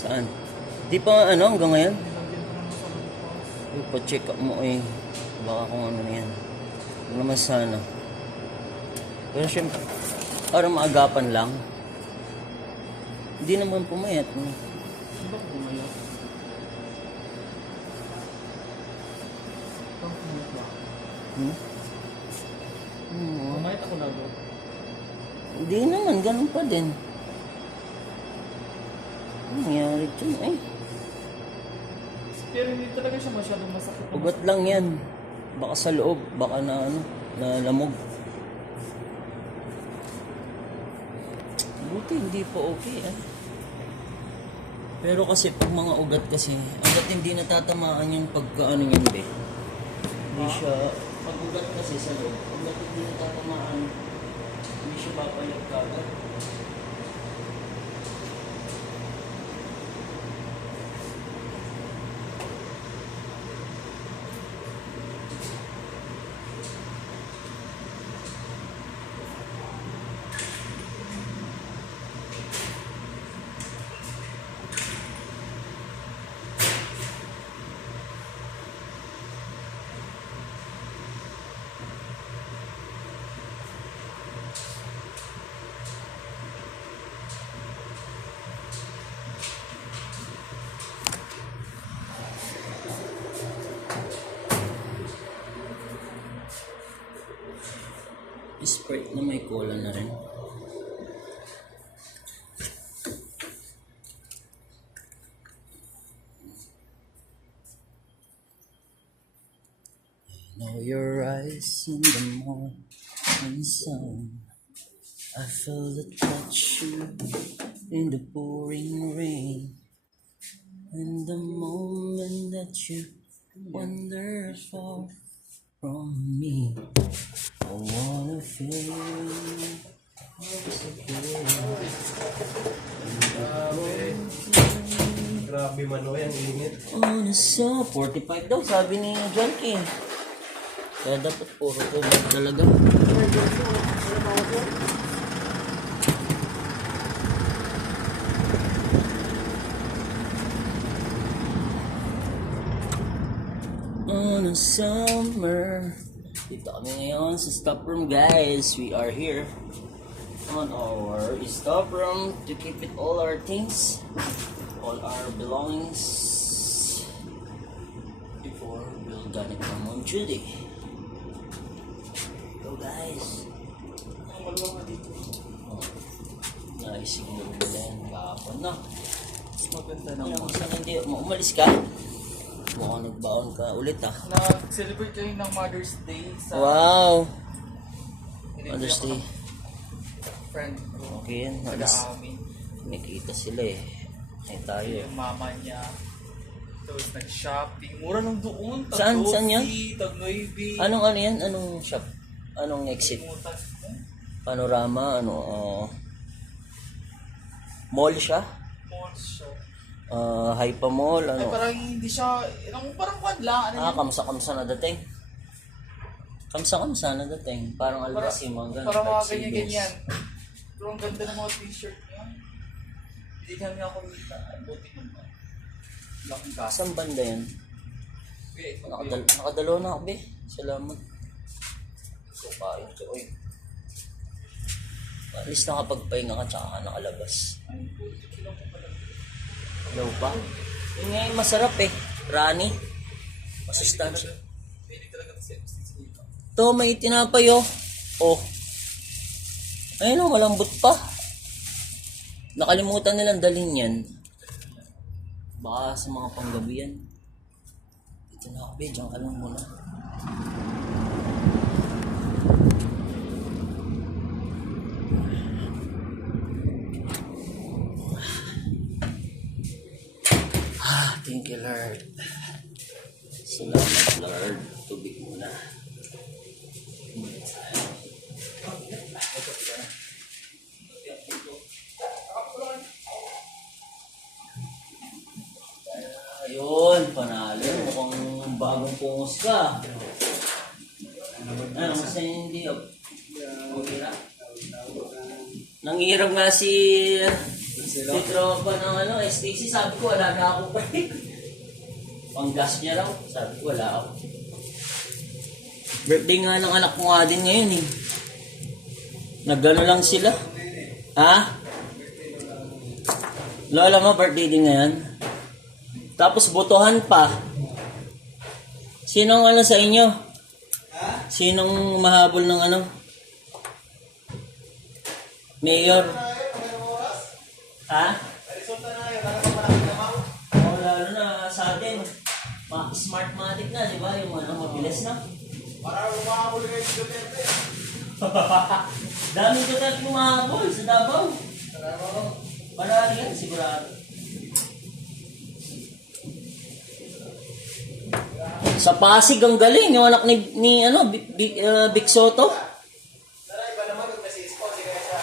Saan? Di pa ano hanggang ngayon? Pa-check up mo eh. Baka kung ano na yan. Huwag naman sana. Pero syempre, para maagapan lang. Hindi naman pumayat. Di ba bumaya? Ikaw pumayat ba? Pumayat ako lalo. Hindi naman, ganun pa din. Ano nangyari dyan eh? Pero hindi talaga siya masyadong masakit. Ugat lang yan. Baka sa loob, baka na ano, na lamog. Buti hindi pa okay ah. Pero kasi pag mga ugat kasi, hanggat hindi natatamaan yung pagkaano yan be. Hindi siya, pag ugat kasi sa loob, hanggat hindi natatamaan, hindi siya papayag kagad. Sprite na may cola na rin. Know your eyes in the morning sun. I feel the touch you in the pouring rain. And the moment that you wander far from me, I wanna feel you once again. Grabe man o yan, init. Oh, nasa 45 daw, sabi ni Junkie. Kaya dapat puro tubig talaga. On a summer. Dito kami ngayon sa stop room, guys. We are here on our stop room to keep it all our things, all our belongings before we're gonna come on duty. Go, guys. Oh, nice siguro din. Kapon na. Mas maganda Ano naman. kung saan hindi umalis ka? Mukhang nagbaon ka ulit ah. Nag-celebrate kayo ng Mother's Day sa Wow! Pinili Mother's ako Day. ng friend ko. Okay yan. Taga-amin. Nakita sila eh. Ay tayo eh. Yung mama niya. Tapos nag-shopping. Mura nung doon. Saan? Saan yan? Tag-Noybe. Anong ano yan? Anong shop? Anong exit? Panorama? Ano? Mall siya? Mall siya. Hypa Mall? Ay, Ano? parang hindi siya, parang kwan lang. Ano yan? Kamsa-kamsa na dating. Kamsa-kamsa na dating. Parang albasim mga ganun. Parang mga type savings. ganyan-ganyan. Pero ang ganda ng mga t-shirt niya. Hindi kami ako kita. Ay, buti naman. Laking kasa. Saan banda yan? Okay, Nakadalo na ako be. Salamat. So, kain ko eh. At least nakapagpahinga ka tsaka ka nakalabas. Ay, buti kilang ko pala. Hello pa? Yun nga yung masarap eh. Rani. Masustansya. Pwede talaga ito sa episode dito. Ito, may tinapay oh. Oh. Ayun oh, malambot pa. Nakalimutan nilang dalhin yan. Baka sa mga panggabi yan. Ito na ako, be. Diyan ka lang muna. Thank you, Lord. Salamat, Lord. Tubig muna. Ayun, panalo. Mukhang bagong pungos ka. Ano, kasi hindi. Okay na. Nangihiram nga si Sino? Si tropa ng ano, STC, sabi ko wala na ako pa rin. Pang-gas niya raw, sabi ko wala ako. Birthday nga ng anak ko nga din ngayon eh. Nagano lang sila. Ha? Lola mo, birthday din ngayon. Tapos botohan pa. Sinong ano sa inyo? Sinong mahabol ng ano? Mayor? Ha? Oo, lalo na sa atin. Smartmatic na, di ba? Yung ano, mabilis na. Para umahabol kayo si Duterte. Dami ko tayo mahabol sa Davao. Marami yan, sigurado. Sa Pasig ang galing, yung anak ni Vic Soto. Tara, iba naman yung may sis ko. Hindi kaya siya.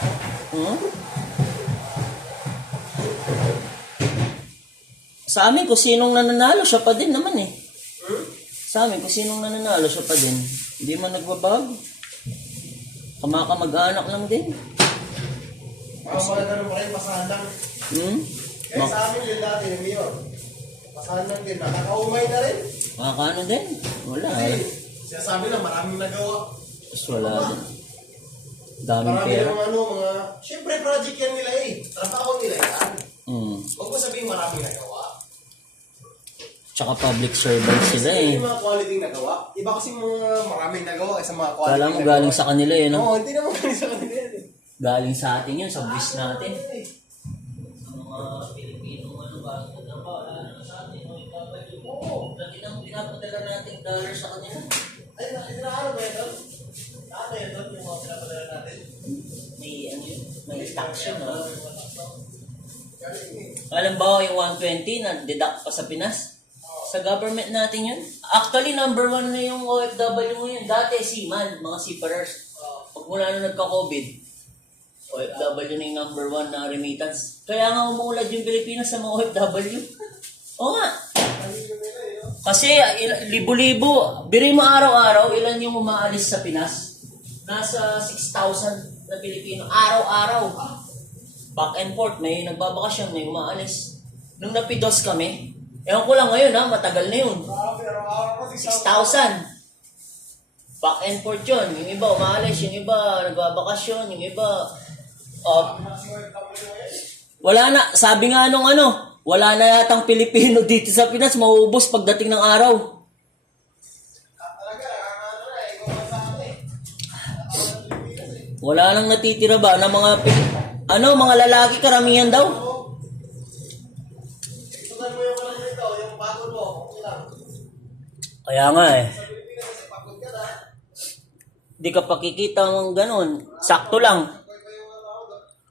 Sa amin, kung sinong nananalo, siya pa din naman eh. Sa amin, kung sinong nananalo, siya pa din. Hindi man nagbabago. Kamag-anak lang din. Mga mga pa rin, pasahan lang. Kaya sa amin din dati, yung mayor. Pasahan lang din. Nakakaumay na rin. Makakano din? Wala. Kasi, siya sabi lang, maraming nagawa. Tapos wala din. Daming Marami pera. namang mga... Siyempre, project yan nila eh. Trabaho nila yan. Huwag mo sabihin maraming nagawa. Tsaka public servant sila eh. Yung mga quality nagawa. Iba kasi mga maraming nagawa sa mga quality Kala mo galing sa kanila eh, no? Oo, hindi naman galing sa kanila yan eh. Galing sa atin yun, sa buwis natin. Ang mga Pilipino, ano ba? Ano ba? Ano sa atin? Oo. Dati nang pinapadala natin dollar sa kanila. Ay, nakakano ba ito? Ano yun doon yung mga pinapadala natin? May ano yun? May tax yun, no? Alam ba yung 120 na deduct pa sa Pinas? Sa government natin yun. Actually, number 1 na yung OFW ngayon. Dati, seaman, mga seafarers. Pag mula na nagka-COVID, OFW na yung number 1 na remittance. Kaya nga umuulad yung Pilipinas sa mga OFW. Oo nga. Kasi libo-libo. Biri mo araw-araw, ilan yung umaalis sa Pinas? Nasa 6,000 na Pilipino. Araw-araw. Back and forth. May nagbabakasyon, may umaalis. Nung napidos kami, ewan ko lang ngayon ha, matagal na yun. 6,000. Back and forth yun. Yung iba umaalis, yung iba nagbabakasyon, yung iba... wala na. Sabi nga nung wala na yatang Pilipino dito sa Pinas, mauubos pagdating ng araw. Wala nang natitira ba ng mga mga lalaki karamihan daw? Itugan mo yung ano nito, yung pagod mo, okay lang. Kaya nga eh. Sa Pilipinas, pagod ka na. Di ka pakikita mong ganun. Sakto lang.